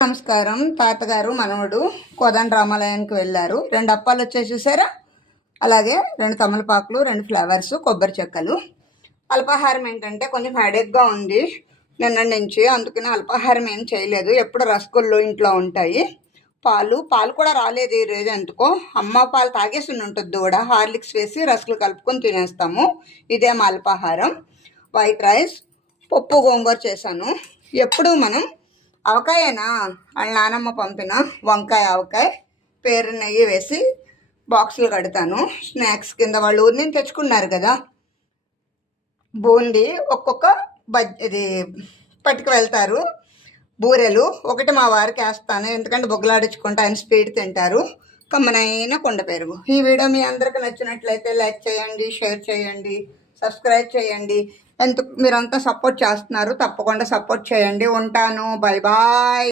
నమస్కారం. తాతగారు మనవడు కోదండ రామాలయానికి వెళ్ళారు. 2 అప్పాలు వచ్చాయి చూసారా, అలాగే 2 తమలపాకులు, 2 ఫ్లవర్స్, కొబ్బరి చెక్కలు. అల్పాహారం ఏంటంటే కొంచెం హెడేక్గా ఉంది నిన్న నుంచి, అందుకని అల్పాహారం ఏం చేయలేదు. ఎప్పుడు రసగుళ్ళు ఇంట్లో ఉంటాయి. పాలు కూడా రాలేదు ఈ రోజు ఎందుకో. అమ్మ పాలు తాగేసి ఉంటుంది దూడ. హార్లిక్స్ వేసి రసగులు కలుపుకొని తినేస్తాము. ఇదే మా అల్పాహారం. వైట్ రైస్, పప్పు గోంగూర చేశాను. ఎప్పుడు మనం ఆవకాయేనా, వాళ్ళ నానమ్మ పంపిన వంకాయ ఆవకాయ, పేరు నెయ్యి వేసి బాక్సులు కడతాను. స్నాక్స్ కింద వాళ్ళు ఊరి నుంచి తెచ్చుకున్నారు కదా బూందీ, ఒక్కొక్క ఇది పట్టుకు వెళ్తారు. బూరెలు ఒకటి మా వారికి వేస్తాను, ఎందుకంటే బొగ్గలాడించుకుంటూ ఆయన స్పీడ్ తింటారు. కమ్మనైన కొండ పెరుగు. ఈ వీడియో మీ అందరికీ నచ్చినట్లయితే లైక్ చేయండి, షేర్ చేయండి, సబ్స్క్రైబ్ చేయండి. మీరంతా సపోర్ట్ చేస్తున్నారు, తప్పకుండా సపోర్ట్ చేయండి. ఉంటాను. Bye bye.